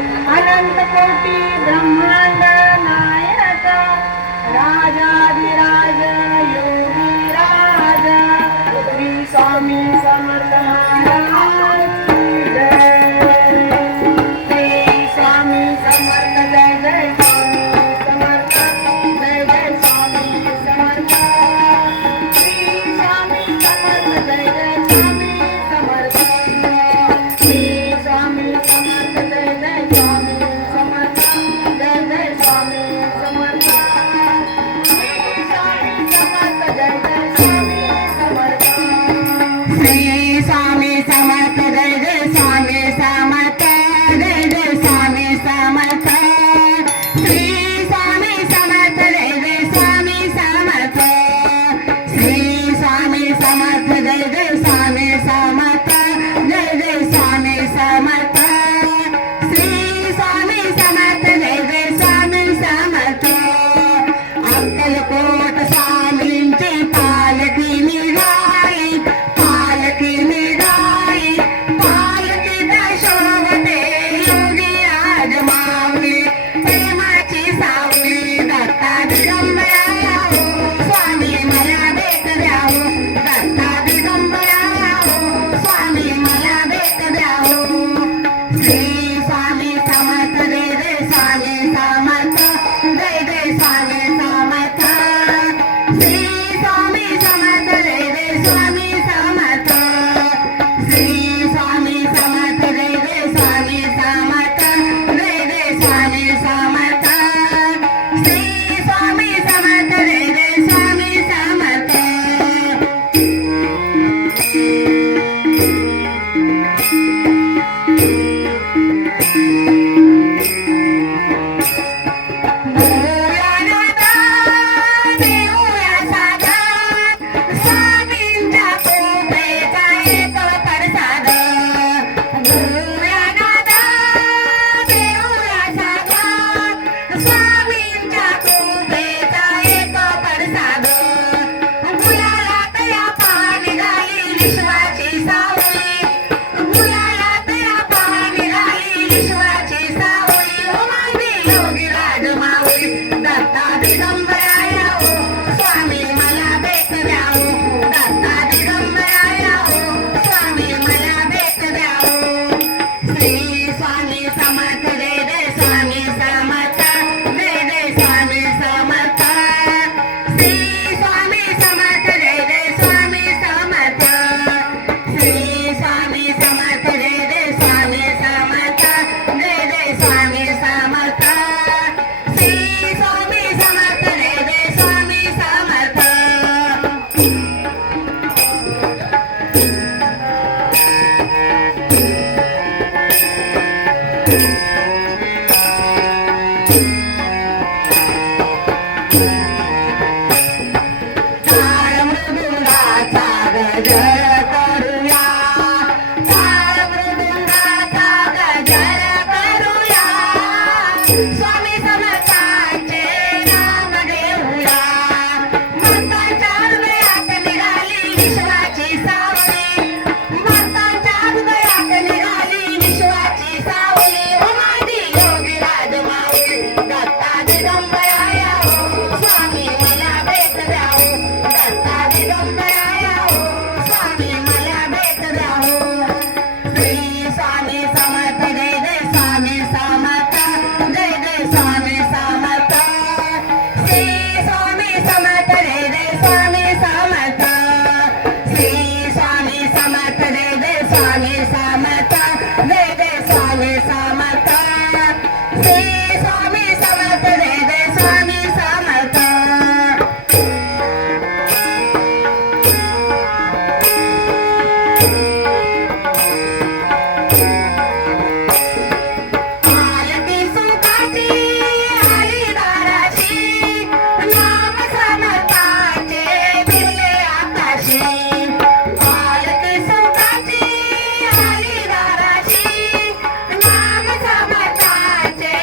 अनंत कोटी ब्रह्मांड नायक राजाधिराज योगी राज श्री स्वामी समर्थ महाराज की जय। श्री स्वामी समर्थ जय जय स्वामी समर्थ जय जय स्वामी समर्थ। श्री स्वामी समर्थ जय जय स्वामी समर्थ। श्री स्वामी समर्थ जय जय स्वामी समर्थ जय जय स्वामी समर्थ। श्री स्वामी समर्थ जय जय स्वामी समर्थ। श्री स्वामी समर्थ जय जय स्वामी समर्थ जय जय स्वामी समर्थ। श्री स्वामी समर्थ जय जय स्वामी समर्थ। श्री स्वामी समर्थ जय जय स्वामी समर्थ जय जय स्वामी समर्थ। श्री स्वामी समर्थ जय जय स्वामी समर्थ। अक्कलकोट स्वामींची पालखी निघाली पालखी निघाली पालखीत शोभते योगी राज माऊली प्रेमाची सावली दत्ता दिगंबरा हो स्वामी मला भेट द्या हो दत्ता दिगंबरा हो स्वामी मला भेट द्या हो। श्री स्वामी समर्थ जय जय स्वामी समर्थ जय जय स्वामी समर्थ। श्री स्वामी समर्थ जय जय स्वामी समर्थ। श्री स्वामी समर्थ जय जय स्वामी समर्थ जय जय स्वामी समर्थ। श्री स्वामी समर्थ जय जय स्वामी समर्थ। भोलानाथा देऊया साथ स्वामींच्या कृपेचा एक प्रसाद। भोलानाथा देऊया साथ स्वामींच्या कृपेचा एक प्रसाद। गुलालात या पाणी घाली विश्वाची सावली गुलालात या पाणी घाली विश्वाची सावली हो माझे योगी राज माऊली दत्ता दिगंबरा हो स्वामी मला भेट द्या हो दत्ता दिगंबरा हो स्वामी मला भेट द्या हो। श्री स्वामी समर्थ जय जय स्वामी समर्थ जय जय स्वामी समर्थ। श्री स्वामी समर्थ जय जय स्वामी समर्थ। श्री स्वामी समर्थ जय जय स्वामी समर्थ जय जय स्वामी समर्थ। श्री स्वामी समर्थ जय जय स्वामी समर्थ। टाळ मृदुंगाचा गजर करूया टाळ मृदुंगाचा गजर करूया स्वामी समर्थांचे नाम घेऊया। भक्तांच्या हृदयात निघाली विश्वाची सावली भक्तांच्या हृदयात निघाली विश्वाची सावली हो माझी योगी राज माऊली दत्ता दिगंबरा हो स्वामी मला भेट द्या हो दत्ता दिगंबरा हो स्वामी मला भेट द्या हो। श्री स्वामी समर्थ जय जय स्वामी समर्थ जय जय स्वामी समर्थ। श्री स्वामी समर्थ जय जय स्वामी समर्थ। श्री स्वामी समर्थ जय जय स्वामी समर्थ जय जय स्वामी समर्थ। श्री स्वामी समर्थ जय जय स्वामी समर्थ। पालखी सुखाची आली दाराशी नाम समर्थाचे भिरले आकाशी। पालखी सुखाची आली दाराशी नाम समर्थाचे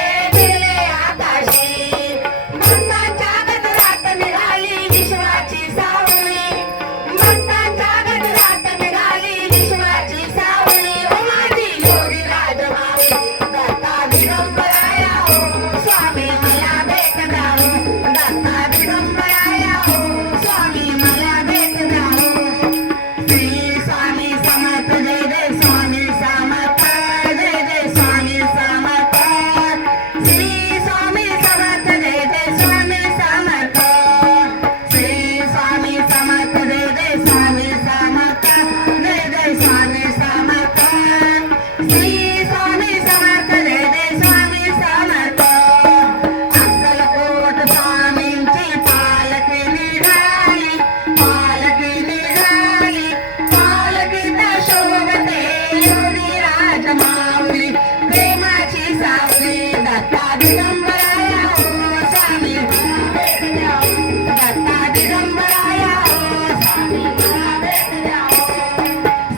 दिगंबराया हो स्वामी भेट द्या हो. दत्ता दिगंबराया हो स्वामी मला भेट द्या हो.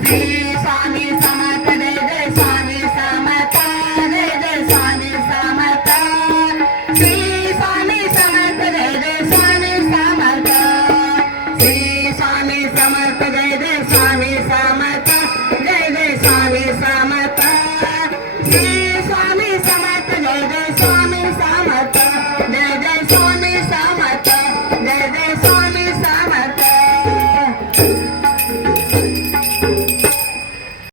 श्री स्वामी समर्थ जय जय स्वामी समर्थ जय जय स्वामी समर्थ श्री स्वामी समर्थ जय जय स्वामी समर्थ श्री स्वामी समर्थ जय जय स्वामी समर्थ जय जय स्वामी समर्थ श्री